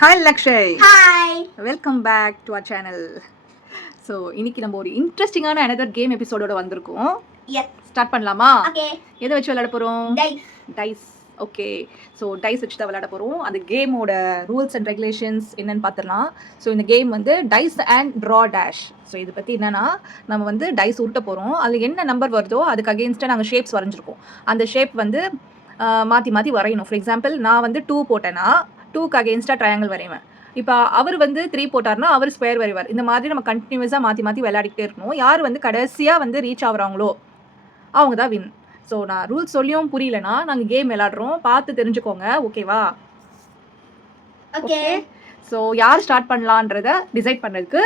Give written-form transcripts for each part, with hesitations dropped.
Hi Lakshay. Hi. Welcome back to our channel. So இன்னைக்கு நம்ம ஒரு இன்ட்ரெஸ்டிங்கான another கேம் எபிசோடோட வந்திருக்கோம். Yes. ஸ்டார்ட் பண்ணலாமா? Okay. எதை வச்சு விளையாட போறோம்? Dice. Dice. Okay. So dice வச்சு தான் விளையாட போகிறோம். அந்த கேமோட ரூல்ஸ் அண்ட் ரெகுலேஷன்ஸ் என்னன்னு பார்த்துடலாம். ஸோ இந்த கேம் வந்து dice and draw dash. So இதை பற்றி என்னென்னா நம்ம வந்து டைஸ் உருட்ட போகிறோம். அதில் என்ன நம்பர் வருதோ அதுக்கு அகேன்ஸ்டாக நாங்கள் ஷேப்ஸ் வரைஞ்சிருக்கோம். அந்த ஷேப் வந்து மாற்றி மாற்றி வரையணும். ஃபார் எக்ஸாம்பிள் நான் வந்து 2 போட்டேன்னா 2க்கு அகேன்ஸ்டாக ட்ரையாங்கிள் வரைவேன். இப்போ அவர் வந்து 3 போட்டார்னா அவர் ஸ்கொயர் வரைவார். இந்த மாதிரி நம்ம கண்டினியூஸாக மாற்றி மாற்றி விளையாடிக்கிட்டே இருக்கணும். யார் வந்து கடைசியாக வந்து ரீச் ஆகுறாங்களோ அவங்க தான் வின். ஸோ நான் ரூல்ஸ் சொல்லியும் புரியலனா நாங்கள் கேம் விளையாடுறோம், பார்த்து தெரிஞ்சுக்கோங்க. ஓகேவா? ஓகே. ஸோ யார் ஸ்டார்ட் பண்ணலான்றத டிசைட் பண்ணுறதுக்கு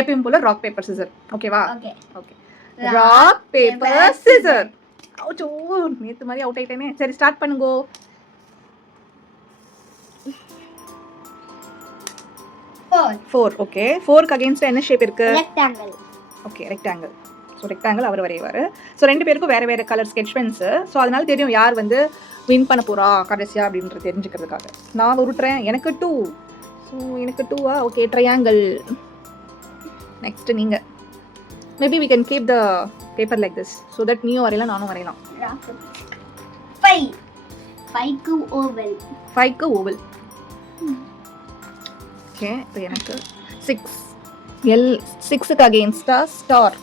எப்பயும் போல் ராக் பேப்பர் சிசர். ஓகேவா? Okay. Okay. Rock paper scissor. ஓ நேற்று மாதிரி அவுட் ஆகிட்டேனே. சரி ஸ்டார்ட் பண்ணுங்கோ. 4. ஓகே. 4க்கு அகேன்ஸ்டாக என்ன ஷேப் இருக்கு? Rectangle. Okay, rectangle. So rectangle அவர் வரைவார். ஸோ 2 பேருக்கும் வேறு வேறு கலர் ஸ்கெட்ச் பென்ஸு. ஸோ அதனால தெரியும் யார் வந்து வின் பண்ண போகிறா கடைசியாக அப்படின்றது தெரிஞ்சுக்கிறதுக்காக. நான் உருட்டுறேன். எனக்கு 2. ஸோ எனக்கு 2வா? Okay, triangle. நெக்ஸ்ட்டு நீங்கள். Maybe we can keep the paper like this so that நீயும் வரையலாம் நானும் வரையலாம். 5. 5க்கு ஓவல். 5க்கு ஓவல். ஓகே, இப்போ எனக்கு 6. 6க்கு அகேன்ஸ்டாக ஸ்டார்.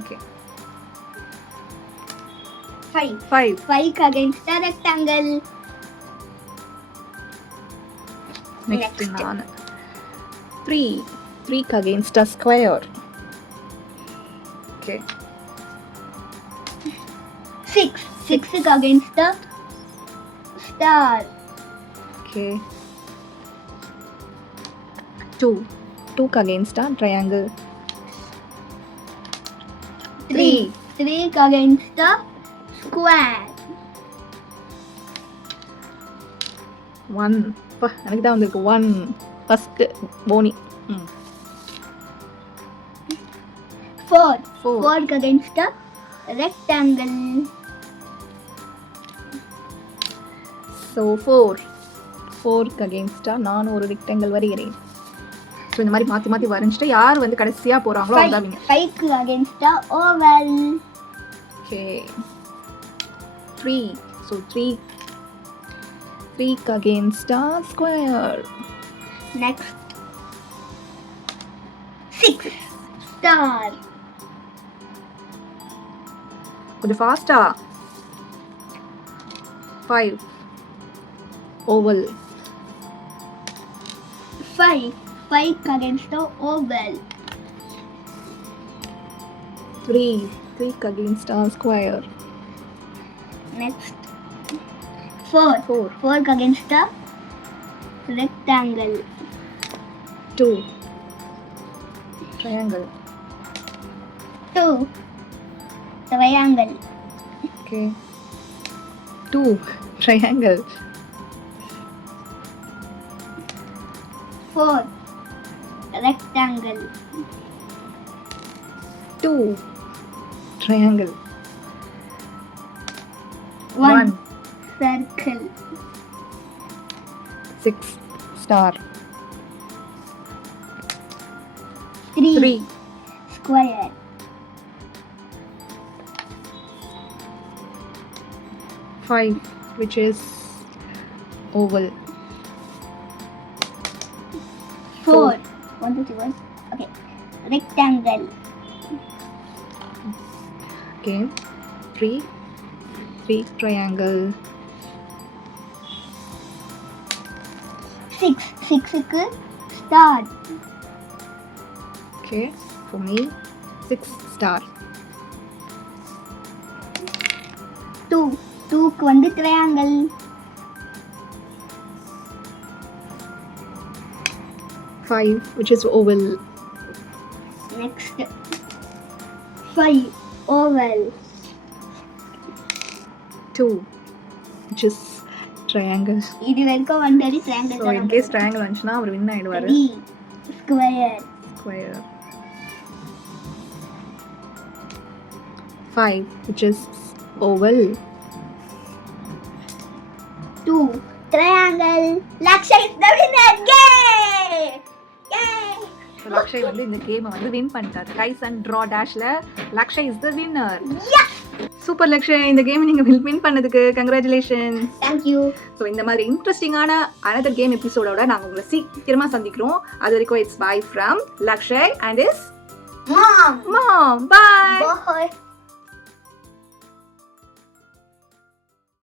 ஓகே. 5. 5. 5க்கு அகைன்ஸ்டா ரெக்டாங்கிள். நெக்ஸ்ட் நான் 3. 3க்கு அகேன்ஸ்டாக ஸ்கொயர். ஓகே. 6. 6க்கு அகைன்ஸ்டா ஸ்டார். ஓகே. 2. 2க்கு அகேன்ஸ்டாக ட்ரையாங்கிள். 3. 3க்கு அகைன்ஸ்டா ஸ்கொயர். 1. எனக்கு தான் வந்திருக்கு 1. ஃபஸ்ட்டு போனி. 4. 4க்கு அகைன்ஸ்டா ரெக்டாங்கிள். ஸோ 4க்கு அகேன்ஸ்டாக நான் ஒரு ரெக்டாங்கிள் வரைகிறேன். ஸோ இந்த மாதிரி மாற்றி மாற்றி வரைஞ்சிட்டு யார் வந்து கடைசியாக போகிறாங்களோ அவங்க தான். 5க்கு அகைன்ஸ்டா ஓவல். ஓகே. 3. ஸோ 3க்கு அகேன்ஸ்டாக ஸ்கொயர். Next 6 star. கொஞ்சம் ஃபாஸ்டா. 5 oval. 5 against the oval. 3 against a square. Next 4 against the rectangle. 2 triangle. 2 triangle. Okay. 2 triangle. 4 rectangle. 2 triangle. 1 circle. 6 star. 3 square. 5 which is oval. 4 1 2 3 1. Okay, rectangle. Okay. 3 triangle. 6 star. Okay, for me 6 star. 2க்கு வந்து triangle. 5 which is oval. Next 5 oval. 2 which is triangle. இது வரைக்கும் வந்து triangle So in case triangle வந்துச்சுனா அவர் வின் ஆயிடுவாரு. 3 square. 5 which is oval. 2 triangle. Lakshay is the winner. Yay! Yay! So, Lakshay வந்து இந்த கேமை வந்து வின் பண்ணிட்டாரு. டைஸ் அண்ட் ட்ரா டேஷ்ல Lakshay is the winner. Yeah! Super Lakshay, இந்த கேம் நீங்க வின் பண்ணதுக்கு கங்க்ராச்சுலேஷன்ஸ். Thank you. ஸோ இந்த மாதிரி இன்ட்ரெஸ்டிங்கான அனதர் கேம் எபிசோடோட நாங்கள் உங்களை சீக்கிரமா சந்திக்கிறோம். அது வரைக்கும் it's bye from Lakshay and is Mom. Mom. Bye. Bye.